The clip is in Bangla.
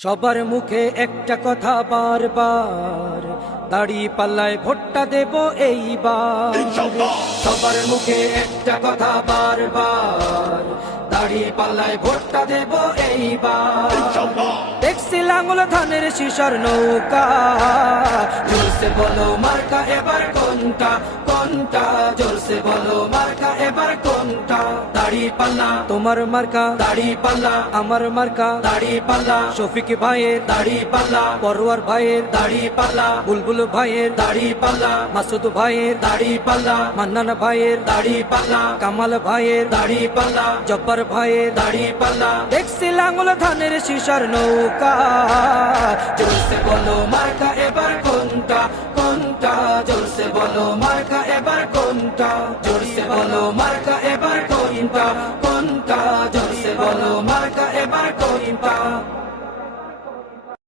সবার মুখে একটা কথা বারবার, দাড়ি পাল্লায় ভোটটা দেব এইবার। সবার মুখে একটা কথা বারবার, দাড়ি পাল্লায় ভোটটা দেব এইবার। দেখছি লাঙ্গল ধানের শিশর নৌকা, জোরসে বলো মার্কা এবার কোনটা কোনটা, জোরসে বলো মার্কা এবার কোনটা। দাড়ি পাল্লা তোমার মার্কা, দাড়ি পাল্লা আমার মার্কা, দাড়ি পাল্লা শফিক ভাইয়ের দাড়ি পাল্লা, পরোয়ার ভাইয়ের দাড়ি পাল্লা, বুলবুল ভাইয়ের দাড়ি পাল্লা, মাসুদ ভাইয়ের দাড়ি পাল্লা, মান্নান ভাইয়ের দাড়ি পাল্লা, কামাল ভাইয়ের দাড়ি পাল্লা, জব্বার ভাইয়ের দাড়ি পাল্লা। দেখছি লাঙ্গল ধানের শিশর নৌকা, জোরসে বলো মার্কা এবার কোনটা কোনটা, জোরসে বলো মার্কা এবার কোনটা, জোরসে বলো মার্কা এবার কোনটা কোনটা, জোরসে বলো মার্কা এবার কোনটা।